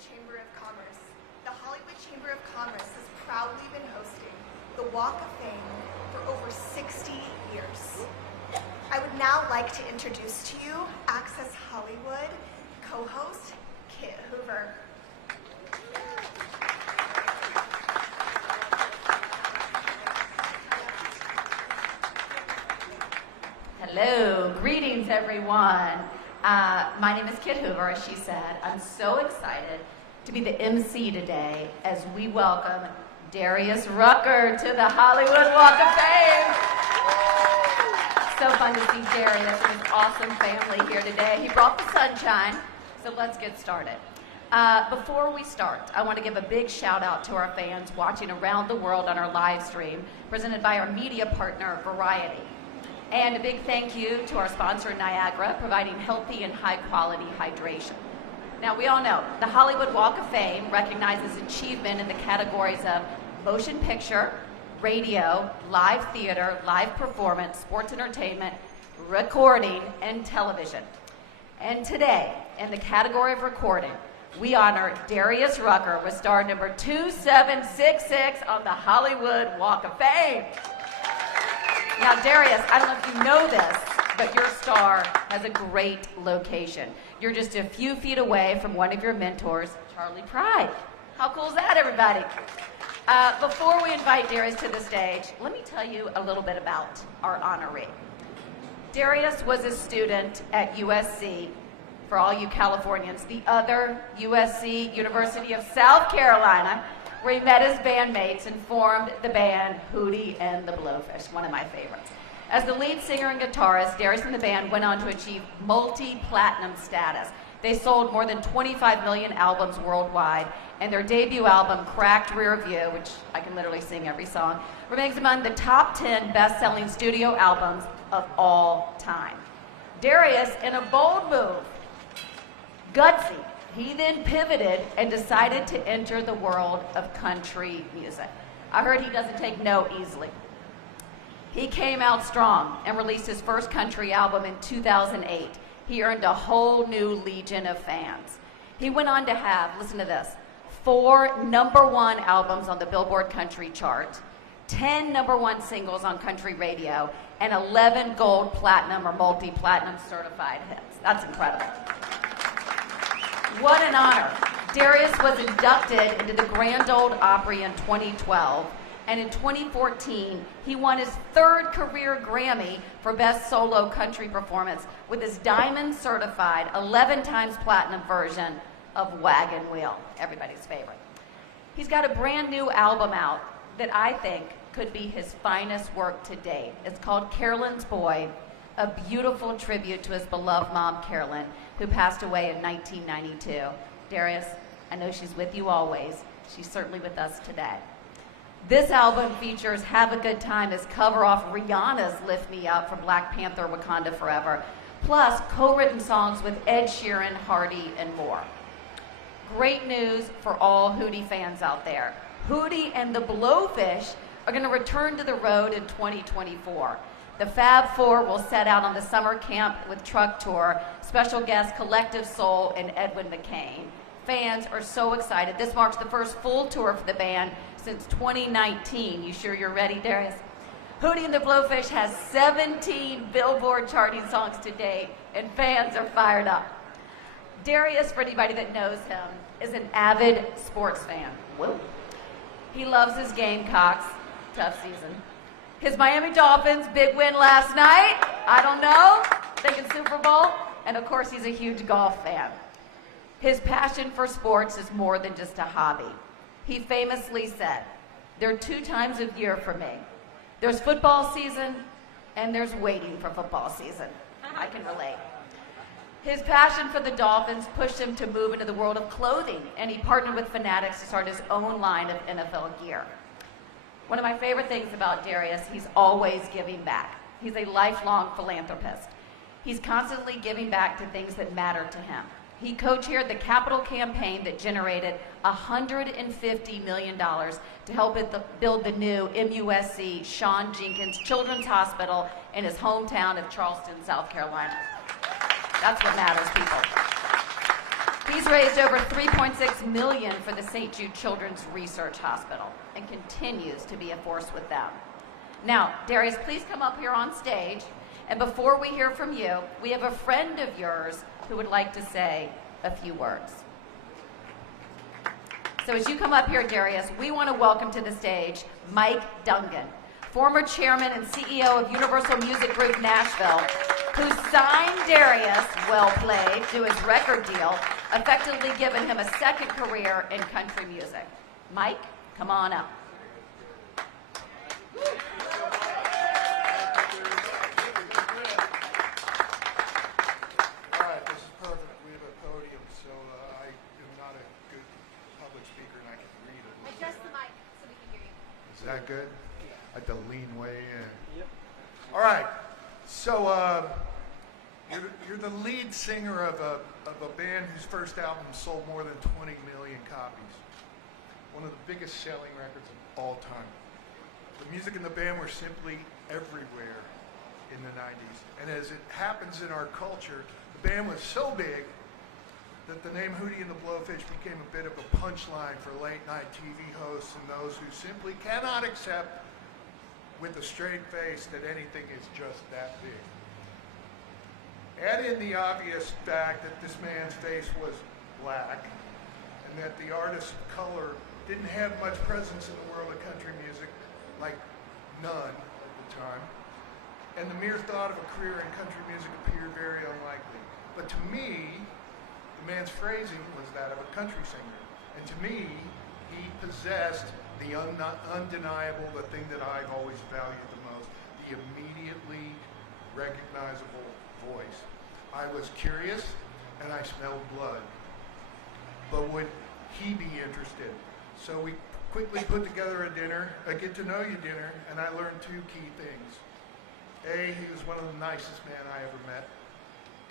Chamber of Commerce. The Hollywood Chamber of Commerce has proudly been hosting the Walk of Fame for over 60 years. I would now like to introduce to you Access Hollywood co-host Kit Hoover. Hello, greetings everyone. My name is Kit Hoover, as she said. I'm so excited to be the MC today as we welcome Darius Rucker to the Hollywood Walk of Fame. So fun to see Darius and his awesome family here today. He brought the sunshine, so let's get started. Before we start, I want to give a big shout out to our fans watching around the world on our live stream, presented by our media partner, Variety. And a big thank you to our sponsor, Niagara, providing healthy and high-quality hydration. Now, we all know the Hollywood Walk of Fame recognizes achievement in the categories of motion picture, radio, live theater, live performance, sports entertainment, recording, and television. And today, in the category of recording, we honor Darius Rucker with star number 2766 on the Hollywood Walk of Fame. Now, Darius, I don't know if you know this, but your star has a great location. You're just a few feet away from one of your mentors, Charlie Pride. How cool is that, everybody? Before we invite Darius to the stage, let me tell you a little bit about our honoree. Darius was a student at USC, for all you Californians, the other USC, University of South Carolina, where he met his bandmates and formed the band Hootie and the Blowfish, one of my favorites. As the lead singer and guitarist, Darius and the band went on to achieve multi-platinum status. They sold more than 25 million albums worldwide, and their debut album, Cracked Rear View, which I can literally sing every song, remains among the top 10 best-selling studio albums of all time. Darius, in a bold move, gutsy, he then pivoted and decided to enter the world of country music. I heard he doesn't take no easily. He came out strong and released his first country album in 2008. He earned a whole new legion of fans. He went on to have, listen to this, 4 #1 albums on the Billboard Country chart, 10 #1 singles on country radio, and 11 gold, platinum, or multi-platinum certified hits. That's incredible. What an honor. Darius was inducted into the Grand Ole Opry in 2012, and in 2014, he won his 3rd career Grammy for Best Solo Country Performance with his Diamond certified 11 times platinum version of Wagon Wheel, everybody's favorite. He's got a brand new album out that I think could be his finest work to date. It's called Carolyn's Boy, a beautiful tribute to his beloved mom, Carolyn, who passed away in 1992. Darius, I know she's with you always. She's certainly with us today. This album features Have a Good Time as cover off Rihanna's Lift Me Up from Black Panther, Wakanda Forever, plus co-written songs with Ed Sheeran, Hardy, and more. Great news for all Hootie fans out there. Hootie and the Blowfish are going to return to the road in 2024. The Fab Four will set out on the summer camp with truck tour, special guests Collective Soul and Edwin McCain. Fans are so excited. This marks the first full tour for the band since 2019. You sure you're ready, Darius? Hootie and the Blowfish has 17 Billboard charting songs to date, and fans are fired up. Darius, for anybody that knows him, is an avid sports fan. Whoa. He loves his Gamecocks. Tough season. His Miami Dolphins, big win last night. I don't know, thinking Super Bowl. And of course, he's a huge golf fan. His passion for sports is more than just a hobby. He famously said, "There are 2 times of year for me. There's football season, and there's waiting for football season." I can relate. His passion for the Dolphins pushed him to move into the world of clothing, and he partnered with Fanatics to start his own line of NFL gear. One of my favorite things about Darius, he's always giving back. He's a lifelong philanthropist. He's constantly giving back to things that matter to him. He co-chaired the capital campaign that generated $150 million to help build the new MUSC Sean Jenkins Children's Hospital in his hometown of Charleston, South Carolina. That's what matters, people. He's raised over $3.6 million for the St. Jude Children's Research Hospital and continues to be a force with them. Now, Darius, please come up here on stage. And before we hear from you, we have a friend of yours who would like to say a few words. So as you come up here, Darius, we want to welcome to the stage Mike Dungan, former chairman and CEO of Universal Music Group Nashville, who signed Darius, well played, to his record deal, effectively giving him a second career in country music. Mike, come on up. Is that good? I have to lean way in. Yep. All right. So you're the lead singer of a band whose first album sold more than 20 million copies. One of the biggest selling records of all time. The music in the band were simply everywhere in the 90s. And as it happens in our culture, the band was so big that the name Hootie and the Blowfish became a bit of a punchline for late-night TV hosts and those who simply cannot accept with a straight face that anything is just that big. Add in the obvious fact that this man's face was black and that the artist of color didn't have much presence in the world of country music, like none at the time, and the mere thought of a career in country music appeared very unlikely. But to me, the man's phrasing was that of a country singer. And to me, he possessed the undeniable, the thing that I've always valued the most, the immediately recognizable voice. I was curious and I smelled blood. But would he be interested? So we quickly put together a get to know you dinner, and I learned two key things. A, he was one of the nicest men I ever met.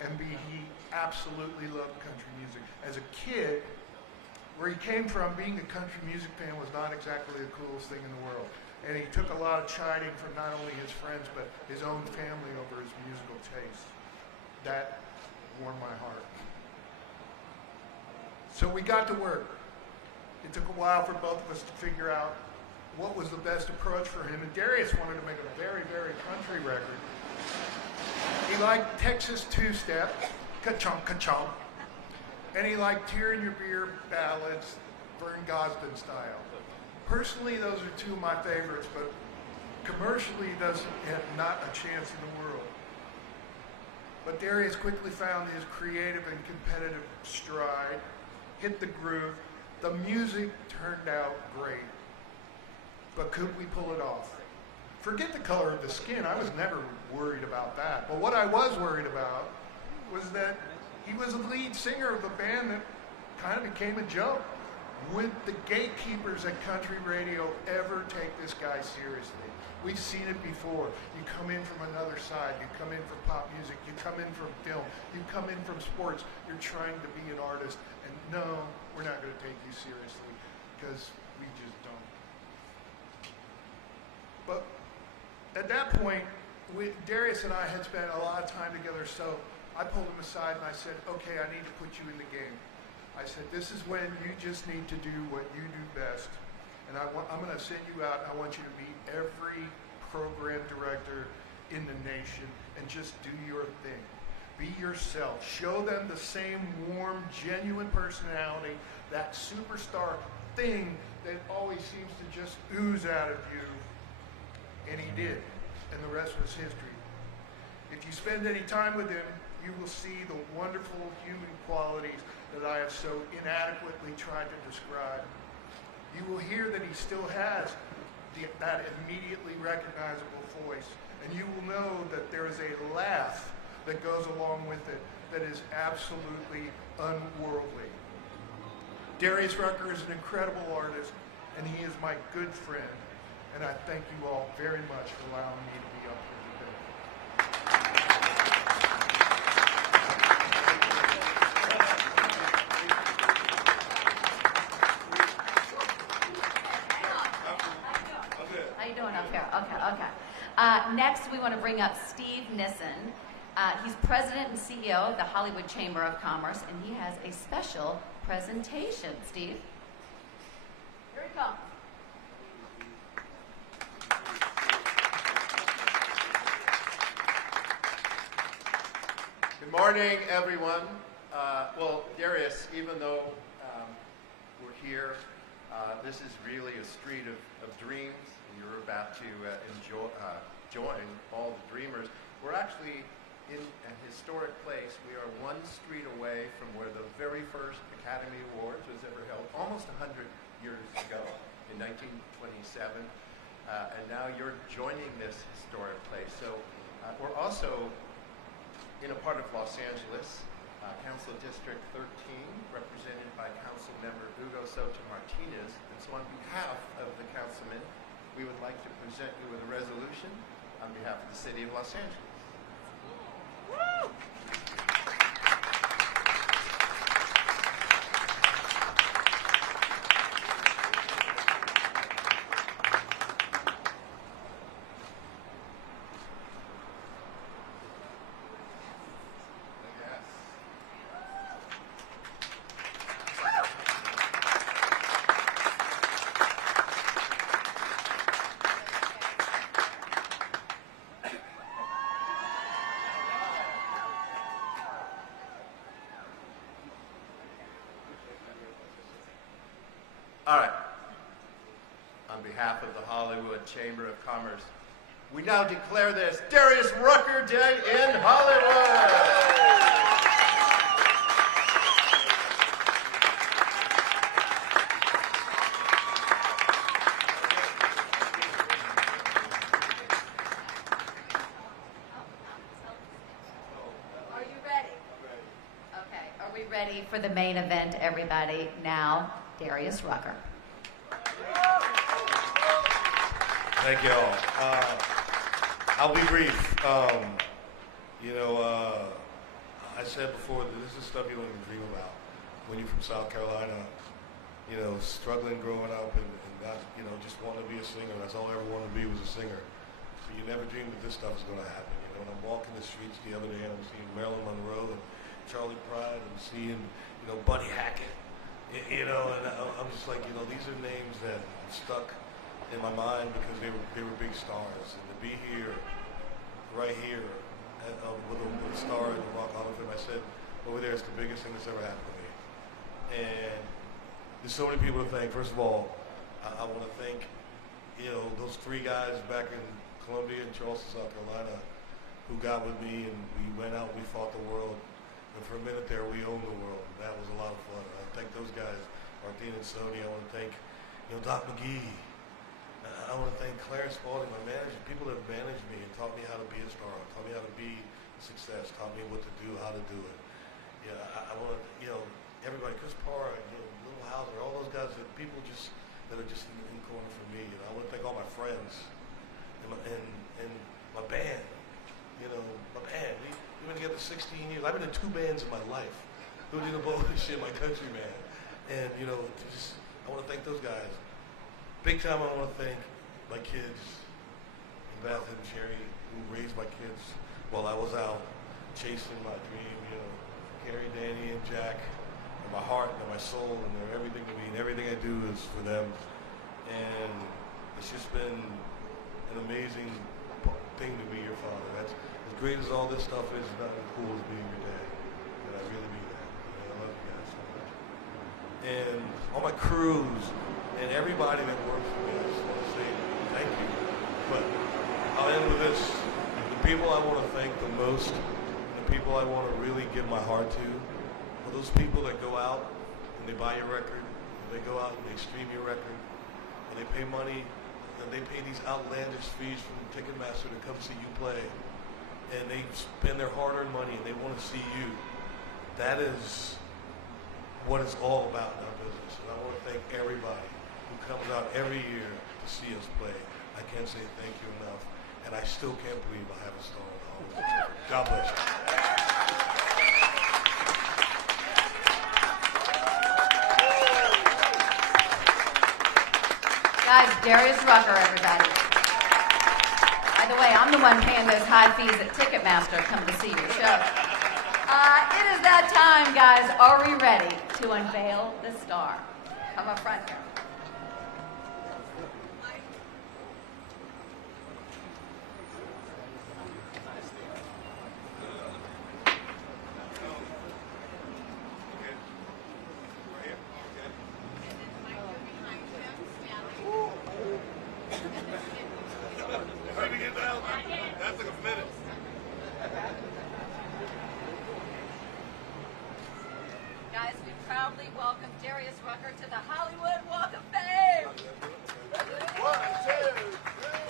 And B, he absolutely loved country music. As a kid, where he came from, being a country music fan was not exactly the coolest thing in the world. And he took a lot of chiding from not only his friends, but his own family over his musical taste. That warmed my heart. So we got to work. It took a while for both of us to figure out what was the best approach for him. And Darius wanted to make a very, very country record. He liked Texas two-step, ka-chunk, ka-chunk, and he liked Tear in Your Beer ballads, Vern Gosdin style. Personally, those are two of my favorites, but commercially, doesn't have not a chance in the world. But Darius quickly found his creative and competitive stride, hit the groove. The music turned out great, but could we pull it off? Forget the color of the skin, I was never worried about that. But what I was worried about was that he was the lead singer of a band that kind of became a joke. Would the gatekeepers at country radio ever take this guy seriously? We've seen it before. You come in from another side, you come in from pop music, you come in from film, you come in from sports, you're trying to be an artist, and no, we're not going to take you seriously, because we just don't. But at that point, Darius and I had spent a lot of time together, so I pulled him aside and I said, okay, I need to put you in the game. I said, this is when you just need to do what you do best. And I'm going to send you out, and I want you to meet every program director in the nation and just do your thing. Be yourself. Show them the same warm, genuine personality, that superstar thing that always seems to just ooze out of you. And he did, and the rest was history. If you spend any time with him, you will see the wonderful human qualities that I have so inadequately tried to describe. You will hear that he still has that immediately recognizable voice, and you will know that there is a laugh that goes along with it that is absolutely unworldly. Darius Rucker is an incredible artist, and he is my good friend. And I thank you all very much for allowing me to be up here today. How you doing up here? Okay. Next, we want to bring up Steve Nissen, He's president and CEO of the Hollywood Chamber of Commerce, and he has a special presentation. Steve? Here he comes. Good morning, everyone. Well, Darius, even though we're here, this is really a street of dreams, and you're about to join all the dreamers. We're actually in a historic place. We are one street away from where the very first Academy Awards was ever held, almost 100 years ago, in 1927. And now you're joining this historic place. So we're also in a part of Los Angeles, Council District 13, represented by Council Member Hugo Soto Martinez. And so on behalf of the councilman, we would like to present you with a resolution on behalf of the City of Los Angeles. Woo! All right. On behalf of the Hollywood Chamber of Commerce, we now declare this Darius Rucker Day in Hollywood. Are you ready? Okay, are we ready for the main event, everybody? Now, Darius Rucker. Thank you all. I'll be brief. I said before that this is stuff you don't even dream about when you're from South Carolina, struggling growing up and not, just wanting to be a singer. That's all I ever wanted to be was a singer. But you never dreamed that this stuff is going to happen. When I'm walking the streets the other day and I'm seeing Marilyn Monroe and Charlie Pride and seeing, Buddy Hackett, and I'm just like, these are names that stuck in my mind because they were big stars, and to be here, right here, with a star in the Rock Hall of Fame, I said over there, it's the biggest thing that's ever happened to me. And there's so many people to thank. First of all, I want to thank those three guys back in Columbia and Charleston, South Carolina, who got with me, and we went out, we fought the world, and for a minute there, we owned the world. And that was a lot of fun. I thank those guys, Martine and Sony. I want to thank Doc McGee. I want to thank Clarence Spalding, my manager, people that have managed me and taught me how to be a star, taught me how to be a success, taught me what to do, how to do it. Yeah, I want to, everybody, Chris Parr, Little Hauser, all those guys, that people that are just in the corner for me. I want to thank all my friends and my band. My band. We've been together 16 years. I've been in 2 bands in my life. Who did a bullshit, my country man. And I want to thank those guys. Big time. I want to thank my kids, Beth and Sherry, who raised my kids while I was out chasing my dream. Carrie, Danny, and Jack, and my heart and my soul, and they're everything to me. And everything I do is for them. And it's just been an amazing thing to be your father. That's as great as all this stuff is. Not as cool as being your dad. And I really mean that. I love you guys so much. And all my crews and everybody that works for me, I just want to say thank you. But I'll end with this. The people I want to thank the most, the people I want to really give my heart to, are those people that go out and they buy your record, they go out and they stream your record, and they pay money, and they pay these outlandish fees from Ticketmaster to come see you play, and they spend their hard-earned money and they want to see you. That is what it's all about in our business. And I want to thank everybody who comes out every year to see us play. I can't say thank you enough, and I still can't believe I have a star in the Hollywood. God bless you. Guys, Darius Rucker, everybody. I the way, I'm the one paying those high fees at Ticketmaster to come to see your show. It is that time, guys. Are we ready to unveil the star? Come up front here. That took a minute. Guys, we proudly welcome Darius Rucker to the Hollywood Walk of Fame. One, two, three.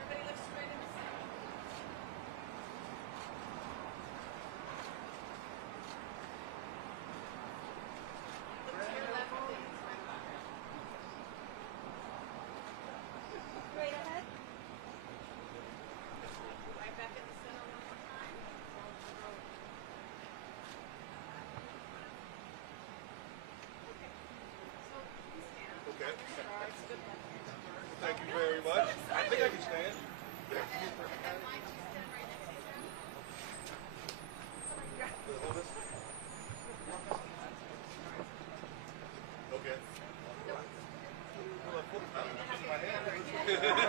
Everybody look straight in the center. Look to your left, please. Straight ahead. Right back in the center one more time. Okay. So you stand. Okay. All right, it's good. Thank you very much. I think I can stand. Hold this. Okay. My hand.